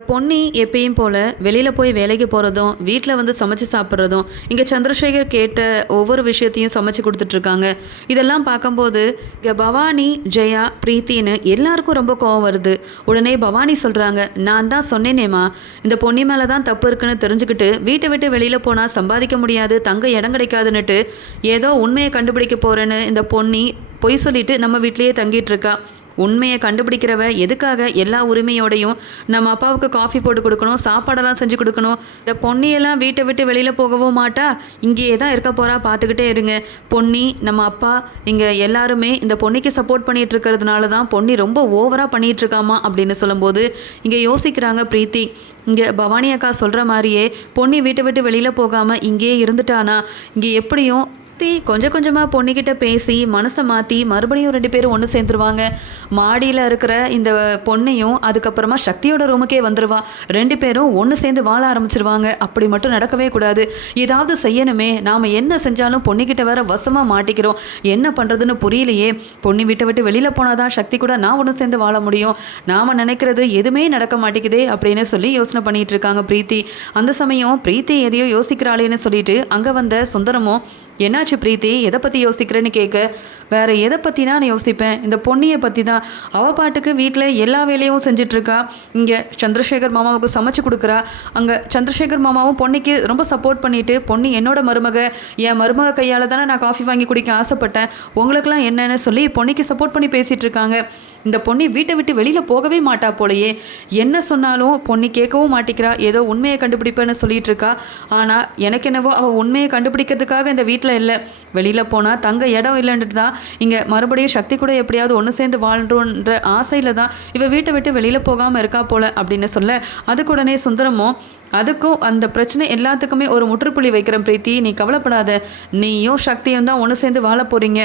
பொன்னி எப்பயும் போல் வெளியில் போய் வேலைக்கு போகிறதும் வீட்டில் வந்து சமைச்சு சாப்பிட்றதும் இங்கே சந்திரசேகர் கேட்ட ஒவ்வொரு விஷயத்தையும் சமைச்சு கொடுத்துட்ருக்காங்க. இதெல்லாம் பார்க்கும்போது இங்கே பவானி, ஜெயா, பிரீத்தின்னு எல்லாருக்கும் ரொம்ப கோவம் வருது. உடனே பவானி சொல்கிறாங்க, நான் தான் சொன்னேனேம்மா, இந்த பொன்னி மேலே தான் தப்பு இருக்குன்னு தெரிஞ்சுக்கிட்டு வீட்டை விட்டு வெளியில் போனால் சம்பாதிக்க முடியாது, தங்க இடம் கிடைக்காதுன்னுட்டு ஏதோ உண்மையை கண்டுபிடிக்க போகிறேன்னு இந்த பொன்னி பொய் சொல்லிட்டு நம்ம வீட்லேயே தங்கிட்டு இருக்கா. உண்மையை கண்டுபிடிக்கிறவ எதுக்காக எல்லா உரிமையோடையும் நம்ம அப்பாவுக்கு காஃபி போட்டு கொடுக்கணும், சாப்பாடெல்லாம் செஞ்சு கொடுக்கணும்? இந்த பொன்னியெல்லாம் வீட்டை விட்டு வெளியில் போகவும் மாட்டா, இங்கேயே தான் இருக்க போகிறா, பார்த்துக்கிட்டே இருங்க. பொன்னி, நம்ம அப்பா, இங்கே எல்லாருமே இந்த பொன்னிக்கு சப்போர்ட் பண்ணிகிட்டு இருக்கிறதுனால தான் பொன்னி ரொம்ப ஓவராக பண்ணிகிட்ருக்காமா அப்படின்னு சொல்லும்போது இங்கே யோசிக்கிறாங்க பிரீத்தி. இங்கே பவானி அக்கா சொல்கிற மாதிரியே பொன்னி வீட்டை விட்டு வெளியில் போகாமல் இங்கேயே இருந்துட்டானா இங்கே எப்படியும் கொஞ்சம் கொஞ்சமாக பொண்ணுக்கிட்ட பேசி மனசை மாற்றி மறுபடியும் 2 பேரும் ஒன்று சேர்ந்துருவாங்க. மாடியில் இருக்கிற இந்த பொண்ணையும் அதுக்கப்புறமா சக்தியோட ரூமுக்கே வந்துடுவா. 2 பேரும் ஒன்று சேர்ந்து வாழ ஆரம்பிச்சிருவாங்க. அப்படி மட்டும் நடக்கவே கூடாது. ஏதாவது செய்யணுமே. நாம் என்ன செஞ்சாலும் பொண்ணுக்கிட்ட வேற வசமாக மாட்டிக்கிறோம். என்ன பண்ணுறதுன்னு புரியலையே. பொண்ணு வீட்டை விட்டு வெளியில் போனால் தான் சக்தி கூட நான் ஒன்று சேர்ந்து வாழ முடியும். நாம் நினைக்கிறது எதுவுமே நடக்க மாட்டேங்குதே அப்படின்னு சொல்லி யோசனை பண்ணிகிட்டு இருக்காங்க பிரீத்தி. அந்த சமயம் பிரீத்தி எதையோ யோசிக்கிறாளேன்னு சொல்லிட்டு அங்கே வந்த சுந்தரமும், என்னாச்சு பிரீத்தி, எதை பற்றி யோசிக்கிறேன்னு கேட்க, வேறு எதை பற்றினா நான் யோசிப்பேன், இந்த பொன்னியை பற்றி தான். அவள் பாட்டுக்கு வீட்டில் எல்லா வேலையும் செஞ்சிட்ருக்கா. இங்கே சந்திரசேகர் மாமாவுக்கு சமைச்சு கொடுக்குறா. அங்கே சந்திரசேகர் மாமாவும் பொன்னிக்கு ரொம்ப சப்போர்ட் பண்ணிவிட்டு, பொன்னி என்னோட மருமக, என் மருமக கையால் தானே நான் காஃபி வாங்கி குடிக்க ஆசைப்பட்டேன், உங்களுக்கெல்லாம் என்னன்னு சொல்லி பொன்னிக்கு சப்போர்ட் பண்ணி பேசிகிட்டு இருக்காங்க. இந்த பொன்னி வீட்டை விட்டு வெளியில் போகவே மாட்டா போலையே. என்ன சொன்னாலும் பொன்னி கேட்கவும் மாட்டிக்கிறா. ஏதோ உண்மையை கண்டுபிடிப்பேன்னு சொல்லிட்டு இருக்கா. ஆனால் எனக்கு என்னவோ அவள் உண்மையை கண்டுபிடிக்கிறதுக்காக இந்த வீட்டில் இல்லை, வெளியில் போனால் தங்க இடம் இல்லைன்ட்டு தான் இங்கே மறுபடியும் சக்தி கூட எப்படியாவது ஒன்று சேர்ந்து வாழ்றோன்ற ஆசையில் தான் இவள் வீட்டை விட்டு வெளியில் போகாமல் இருக்கா போல அப்படின்னு சொல்ல, அதுக்கு உடனே சுந்தரமும், அதுக்கும் அந்த பிரச்சனை எல்லாத்துக்குமே ஒரு முற்றுப்புள்ளி வைக்கிறேன் பிரீத்தி, நீ கவலைப்படாத. நீயும் சக்தியும் தான் ஒன்று சேர்ந்து வாழ போகிறீங்க.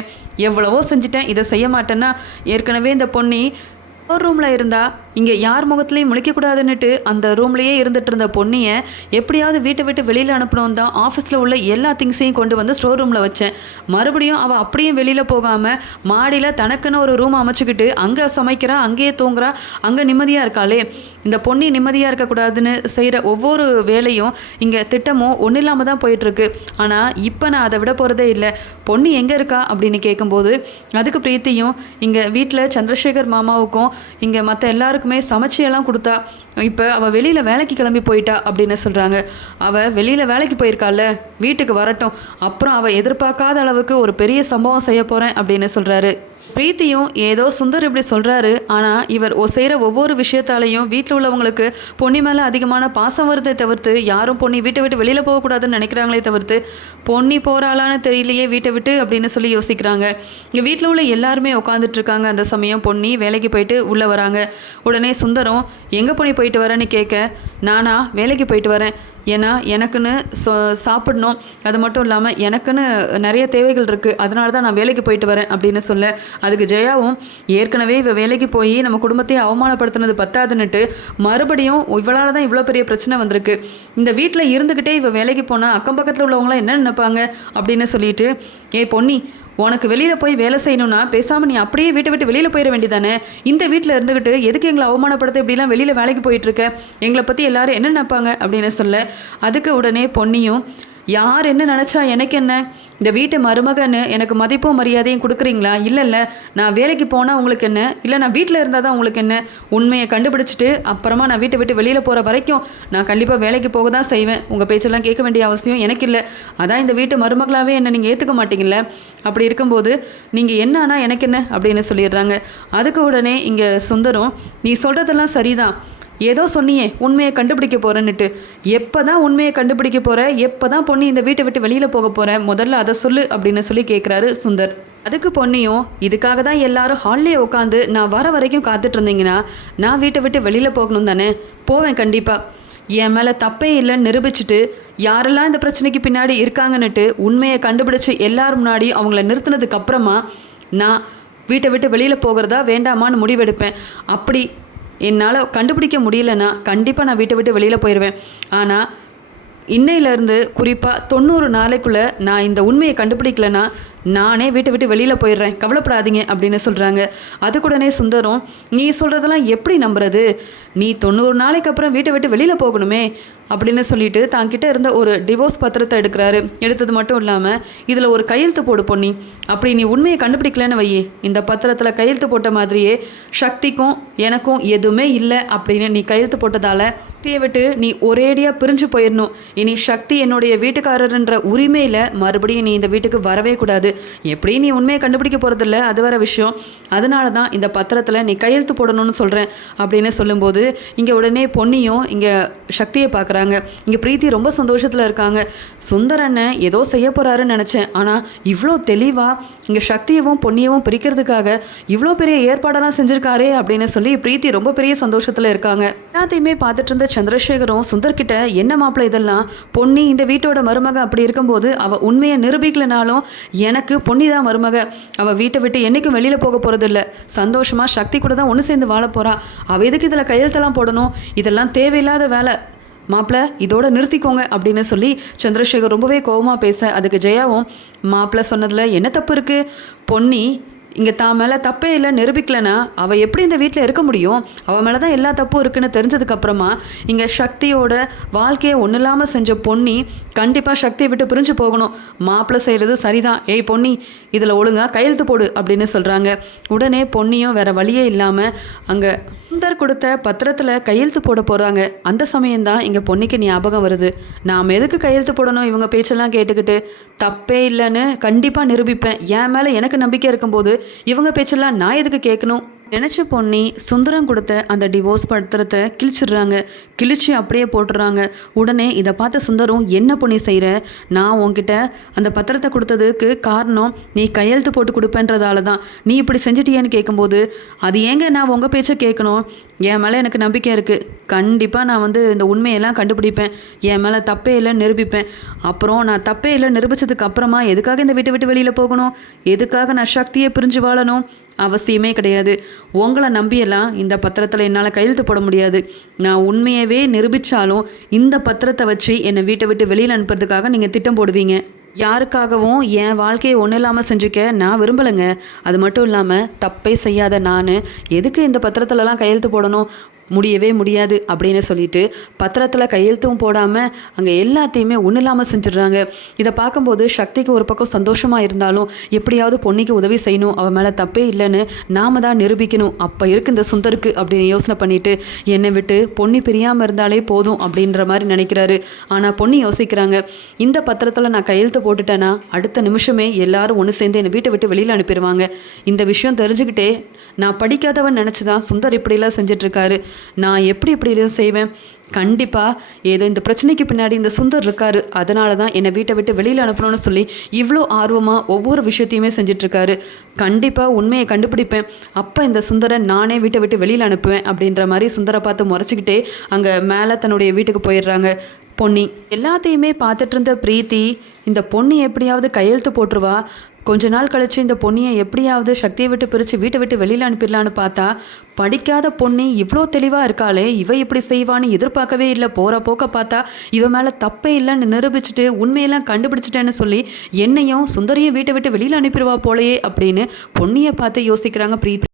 எவ்வளவோ செஞ்சுட்டேன், இதை செய்ய மாட்டேன்னா. ஏற்கனவே இந்த பொன்னி ஒரு ரூமில் இருந்தா, இங்கே யார் முகத்துலேயும் முழிக்கக்கூடாதுன்னுட்டு அந்த ரூம்லேயே இருந்துட்டு இருந்த பொன்னியை எப்படியாவது வீட்டை விட்டு வெளியில் அனுப்பணும் தான் ஆஃபீஸில் உள்ள எல்லா திங்ஸையும் கொண்டு வந்து ஸ்டோர் ரூமில் வச்சேன். மறுபடியும் அவள் அப்படியே வெளியில் போகாமல் மாடியில் தனக்குன்னு ஒரு ரூம் அமைச்சிக்கிட்டு அங்கே சமைக்கிறா, அங்கேயே தூங்குறா, அங்கே நிம்மதியாக இருக்காளே. இந்த பொன்னி நிம்மதியாக இருக்கக்கூடாதுன்னு செய்கிற ஒவ்வொரு வேலையும் இங்கே திட்டமும் ஒன்றும் இல்லாமல் தான் போயிட்டுருக்கு. ஆனால் இப்போ நான் அதை விட போகிறதே இல்லை. பொன்னி எங்கே இருக்கா அப்படின்னு கேட்கும்போது அதுக்கு பிரீத்தியும், இங்கே வீட்டில் சந்திரசேகர் மாமாவுக்கும் இங்கே மற்ற எல்லாருக்குமே சமைச்சியெல்லாம் கொடுத்தா, இப்போ அவள் வெளியில் வேலைக்கு கிளம்பி போயிட்டா அப்படின்னு சொல்கிறாங்க. அவள் வெளியில் வேலைக்கு போயிருக்காள், வீட்டுக்கு வரட்டும், அப்புறம் அவள் எதிர்பார்க்காத அளவுக்கு ஒரு பெரிய சம்பவம் செய்ய போகிறேன் அப்படின்னு சொல்கிறாரு. பிரீத்தியும் ஏதோ சுந்தர் இப்படி சொல்கிறாரு, ஆனால் இவர் செய்கிற ஒவ்வொரு விஷயத்தாலையும் வீட்டில் உள்ளவங்களுக்கு பொன்னி மேலே அதிகமான பாசம் வருதை தவிர்த்து யாரும் பொன்னி வீட்டை விட்டு வெளியில் போகக்கூடாதுன்னு நினைக்கிறாங்களே தவிர்த்து பொன்னி போகிறாளான்னு தெரியலையே வீட்டை விட்டு அப்படின்னு சொல்லி யோசிக்கிறாங்க. இங்கே வீட்டில் உள்ள எல்லாருமே உட்காந்துட்ருக்காங்க. அந்த சமயம் பொன்னி வேலைக்கு போயிட்டு உள்ளே வராங்க. உடனே சுந்தரம், எங்கே பொன்னி போயிட்டு வரேன்னு கேட்க, நானா வேலைக்கு போயிட்டு வரேன், ஏன்னா எனக்குன்னு சாப்பிடணும், அது மட்டும் இல்லாமல் எனக்குன்னு நிறைய தேவைகள் இருக்குது, அதனால தான் நான் வேலைக்கு போயிட்டு வரேன் அப்படின்னு சொல்ல, அதுக்கு ஜெயாவும், ஏற்கனவே இவள் வேலைக்கு போய் நம்ம குடும்பத்தையே அவமானப்படுத்தினது பத்தாதுன்னுட்டு மறுபடியும் இவளால் தான் இவ்வளோ பெரிய பிரச்சனை வந்திருக்கு, இந்த வீட்டில் இருந்துக்கிட்டே இவள் வேலைக்கு போனால் அக்கம் பக்கத்தில் உள்ளவங்களாம் என்ன நினைப்பாங்க அப்படின்னு சொல்லிட்டு, பொன்னி, உனக்கு வெளியில் போய் வேலை செய்யணும்னா பேசாமல் நீ அப்படியே வீட்டை விட்டு வெளியில் போயிட வேண்டியதானே. இந்த வீட்டில் இருந்துக்கிட்டு எதுக்கு எங்களை அவமானப்படுத்த இப்படிலாம் வெளியில் வேலைக்கு போயிட்டுருக்க, எங்களை பற்றி எல்லாரும் என்ன நினைப்பாங்க அப்படின்னு சொல்ல, அதுக்கு உடனே பொன்னியும், யார் என்ன நினச்சா எனக்கு என்ன, இந்த வீட்டு மருமகன்னு எனக்கு மதிப்பும் மரியாதையும் கொடுக்குறீங்களா? இல்லைல்ல, நான் வேலைக்கு போனால் உங்களுக்கு என்ன, இல்லை நான் வீட்டில் இருந்தால் தான் உங்களுக்கு என்ன? உண்மையை கண்டுபிடிச்சிட்டு அப்புறமா நான் வீட்டை விட்டு வெளியில் போகிற வரைக்கும் நான் கண்டிப்பாக வேலைக்கு போக தான் செய்வேன். உங்கள் பேச்செல்லாம் கேட்க வேண்டிய அவசியம் எனக்கு இல்லை. அதான் இந்த வீட்டு மருமகளாகவே என்ன நீங்கள் ஏற்றுக்க மாட்டீங்கல்ல. அப்படி இருக்கும்போது நீங்கள் என்ன ஆனால் எனக்கு என்ன அப்படின்னு சொல்லிடுறாங்க. அதுக்கு உடனே இங்கே சுந்தரம், நீ சொல்கிறதெல்லாம் சரிதான், ஏதோ சொன்னியே உண்மையை கண்டுபிடிக்க போகிறேன்னுட்டு, எப்போ தான் உண்மையை கண்டுபிடிக்க போகிற, எப்போ தான் பொன்னி இந்த வீட்டை விட்டு வெளியில் போக போகிற, முதல்ல அதை சொல்லு அப்படின்னு சொல்லி கேட்குறாரு சுந்தர். அதுக்கு பொன்னியும், இதுக்காக தான் எல்லாரும் ஹால்லே உட்காந்து நான் வர வரைக்கும் காத்துட்டு இருந்தீங்கன்னா நான் வீட்டை விட்டு வெளியில் போகணும் தானே, போவேன் கண்டிப்பாக. என் மேலே தப்பே இல்லைன்னு நிரூபிச்சுட்டு யாரெல்லாம் இந்த பிரச்சனைக்கு பின்னாடி இருக்காங்கன்னுட்டு உண்மையை கண்டுபிடிச்சி எல்லாரும் முன்னாடி அவங்கள நிறுத்தினதுக்கு அப்புறமா நான் வீட்டை விட்டு வெளியில் போகிறதா வேண்டாமான்னு முடிவெடுப்பேன். அப்படி என்னால் கண்டுபிடிக்க முடியலன்னா கண்டிப்பாக நான் வீட்டை விட்டு வெளியில் போயிடுவேன். ஆனால் இன்னையிலேருந்து குறிப்பாக 90 நாளைக்குள்ளே நான் இந்த உண்மையை கண்டுபிடிக்கலன்னா நானே வீட்டை விட்டு வெளியில் போயிடுறேன், கவலைப்படாதீங்க அப்படின்னு சொல்கிறாங்க. அதுக்குடனே சுந்தரம், நீ சொல்கிறதெல்லாம் எப்படி நம்புறது, நீ 90 நாளைக்கு அப்புறம் வீட்டை விட்டு வெளியில் போகணுமே அப்படின்னு சொல்லிட்டு தாங்கிட்ட இருந்த ஒரு டிவோர்ஸ் பத்திரத்தை எடுக்கிறாரு. எடுத்தது மட்டும் இல்லாமல் இதில் ஒரு கையெழுத்து போடு பொன்னி, அப்படி நீ உண்மையை கண்டுபிடிக்கலன்னு வையே, இந்த பத்திரத்தில் கையெழுத்து போட்ட மாதிரியே சக்திக்கும் எனக்கும் எதுவுமே இல்லை அப்படின்னு நீ கையெழுத்து போட்டதால் சக்தியை விட்டு நீ ஒரேடியாக பிரிஞ்சு போயிடணும். இனி சக்தி என்னுடைய வீட்டுக்காரர்ன்ற உரிமையில் மறுபடியும் நீ இந்த வீட்டுக்கு வரவே கூடாது. எப்படி நீ உண்மையை கண்டுபிடிக்க போகிறதில்ல, அது வர விஷயம். அதனால தான் இந்த பத்திரத்தில் நீ கையெழுத்து போடணும்னு சொல்கிறேன் அப்படின்னு சொல்லும்போது இங்கே உடனே பொன்னியும் இங்கே சக்தியை பார்க்குறாங்க. இங்கே பிரீத்தி ரொம்ப சந்தோஷத்தில் இருக்காங்க. சுந்தரனை ஏதோ செய்ய போகிறாருன்னு நினச்சேன், ஆனால் இவ்வளோ தெளிவாக இங்கே சக்தியவும் பொன்னியவும் பிரிக்கிறதுக்காக இவ்வளோ பெரிய ஏற்பாடெல்லாம் செஞ்சுருக்காரே அப்படின்னு சொல்லி பிரீத்தி ரொம்ப பெரிய சந்தோஷத்தில் இருக்காங்க. எல்லாத்தையுமே பார்த்துட்டு இருந்த சந்திரசேகரும் சுந்தர்கிட்ட, என்ன மாப்பிள்ளை இதெல்லாம், பொன்னி இந்த வீட்டோட மருமக, அப்படி இருக்கும்போது அவள் உண்மையை நிரூபிக்கலனாலும் எனக்கு பொன்னி தான் மருமக, அவள் வீட்டை விட்டு என்றைக்கும் வெளியில் போக போகிறதில்ல, சந்தோஷமாக சக்தி கூட தான் ஒன்று சேர்ந்து வாழ போகிறா, அவள் எதுக்கு இதில் கையெழுத்தெல்லாம் போடணும், இதெல்லாம் தேவையில்லாத வேலை, மாப்பிள்ளை இதோட நிறுத்திக்கோங்க அப்படின்னு சொல்லி சந்திரசேகர் ரொம்பவே கோபமாக பேச, அதுக்கு ஜெயாவும், மாப்பிள்ளை சொன்னதில் என்ன தப்பு இருக்குது, பொன்னி இங்கே தான் மேலே தப்பே இல்லை நிரூபிக்கலைன்னா அவள் எப்படி இந்த வீட்டில் இருக்க முடியும், அவள் மேலே தான் எல்லா தப்பும் இருக்குன்னு தெரிஞ்சதுக்கப்புறமா இங்கே சக்தியோட வாழ்க்கையை ஒன்றும் இல்லாமல் செஞ்ச பொன்னி கண்டிப்பாக சக்தியை விட்டு பிரிஞ்சு போகணும், மாப்பிள்ளை செய்கிறது சரிதான், ஏய் பொன்னி இதில் ஒழுங்காக கையெழுத்து போடு அப்படின்னு சொல்கிறாங்க. உடனே பொன்னியும் வேறு வழியே இல்லாமல் அங்கே சுந்தர் கொடுத்த பத்திரத்தில் கையெழுத்து போட போகிறாங்க. அந்த சமயம்தான் இங்கே பொன்னிக்கு ஞாபகம் வருது, நாம் எதுக்கு கையெழுத்து போடணும், இவங்க பேச்செல்லாம் கேட்டுக்கிட்டு, தப்பே இல்லைன்னு கண்டிப்பாக நிரூபிப்பேன், என் மேலே எனக்கு நம்பிக்கை இருக்கும்போது இவங்க பேச்செல்லாம் நான் எதுக்கு கேட்கணும் நினச்ச பொன்னி சுந்தரம் கொடுத்த அந்த டிவோர்ஸ் பத்திரத்தை கிழிச்சிடுறாங்க. கிழிச்சு அப்படியே போட்டுடுறாங்க. உடனே இதை பார்த்த சுந்தரம், என்ன பொன்னி செய்கிற, நான் உன்கிட்ட அந்த பத்திரத்தை கொடுத்ததுக்கு காரணம் நீ கையெழுத்து போட்டு கொடுப்பேன்றதால தான், நீ இப்படி செஞ்சிட்டியேன்னு கேட்கும்போது, அது ஏங்க நான் உங்கள் பேச்சை கேட்கணும், என் மேலே எனக்கு நம்பிக்கை இருக்குது, கண்டிப்பாக நான் இந்த உண்மையெல்லாம் கண்டுபிடிப்பேன், என் மேலே தப்பே இல்லைன்னு நிரூபிப்பேன், அப்புறம் நான் தப்பே இல்லை நிரூபித்ததுக்கு அப்புறமா எதுக்காக இந்த வீட்டை விட்டு வெளியில் போகணும், எதுக்காக நான் சக்தியை பிரிஞ்சு வாழணும், அவசியமே கிடையாது, உங்களை நம்பியெல்லாம் இந்த பத்திரத்தில் என்னால் கையெழுத்து போட முடியாது, நான் உண்மையவே நிரூபித்தாலும் இந்த பத்திரத்தை வச்சு என்னை வீட்டை விட்டு வெளியில் அனுப்புறதுக்காக நீங்கள் திட்டம் போடுவீங்க, யாருக்காகவும் என் வாழ்க்கையை ஒன்றும் இல்லாமல் செஞ்சுக்க நான் விரும்பலைங்க, அது மட்டும் இல்லாமல் தப்பே செய்யாத நான் எதுக்கு இந்த பத்திரத்துலலாம் கையெழுத்து போடணும், முடியவே முடியாது அப்படின்னு சொல்லிட்டு பத்திரத்தில் கையெழுத்தும் போடாமல் அங்கே எல்லாத்தையுமே ஒன்றும் இல்லாமல் செஞ்சிடுறாங்க. இதை பார்க்கும்போது சக்திக்கு ஒரு பக்கம் சந்தோஷமாக இருந்தாலும் எப்படியாவது பொன்னிக்கு உதவி செய்யணும், அவன் மேலே தப்பே இல்லைன்னு நாம தான் நிரூபிக்கணும், அப்போ இருக்கு இந்த சுந்தருக்கு அப்படின்னு யோசனை பண்ணிட்டு என்னை விட்டு பொன்னி பிரியாமல் இருந்தாலே போதும் அப்படின்ற மாதிரி நினைக்கிறாரு. ஆனால் பொன்னி யோசிக்கிறாங்க, இந்த பத்திரத்தில் நான் கையெழுத்து போட்டுட்டேன்னா அடுத்த நிமிஷமே எல்லாரும் ஒன்று சேர்ந்து என்னை வீட்டை விட்டு வெளியில் அனுப்பிடுவாங்க, இந்த விஷயம் தெரிஞ்சுக்கிட்டே நான் படிக்காதவன் நினச்சி தான் சுந்தர் இப்படிலாம் செஞ்சிட்ருக்காரு, நான் எப்படி இப்படி செய்வேன், கண்டிப்பாக ஏதோ இந்த பிரச்சனைக்கு பின்னாடி இந்த சுந்தர் இருக்காரு, அதனால தான் என்னை வீட்டை விட்டு வெளியில் அனுப்பணும்னு சொல்லி இவ்வளோ ஆர்வமாக ஒவ்வொரு விஷயத்தையுமே செஞ்சிட்ருக்காரு, கண்டிப்பாக உண்மையை கண்டுபிடிப்பேன், அப்போ இந்த சுந்தரை நானே வீட்டை விட்டு வெளியில் அனுப்புவேன் அப்படின்ற மாதிரி சுந்தரை பார்த்து முறைச்சிக்கிட்டே அங்கே மேலே தன்னுடைய வீட்டுக்கு போயிடுறாங்க. பொன்னி எல்லாத்தையுமே பார்த்துட்டு இருந்த பிரீத்தி, இந்த பொன்னி எப்படியாவது கையெழுத்து போட்டுருவா, கொஞ்ச நாள் கழிச்சு இந்த பொன்னியை எப்படியாவது சக்தியை விட்டு பிரித்து வீட்டை விட்டு வெளியில் அனுப்பிடலான்னு பார்த்தா படிக்காத பொன்னி இவ்வளோ தெளிவாக இருக்காளே, இவ இப்படி செய்வான்னு எதிர்பார்க்கவே இல்லை, போகிற போக்க பார்த்தா இவ மேலே தப்பே இல்லைன்னு நிரூபிச்சுட்டு உண்மையெல்லாம் கண்டுபிடிச்சிட்டேன்னு சொல்லி என்னையும் சுந்தரியும் வீட்டை விட்டு வெளியில் அனுப்பிடுவா போலையே அப்படின்னு பொன்னியை பார்த்து யோசிக்கிறாங்க பிரீத்தி.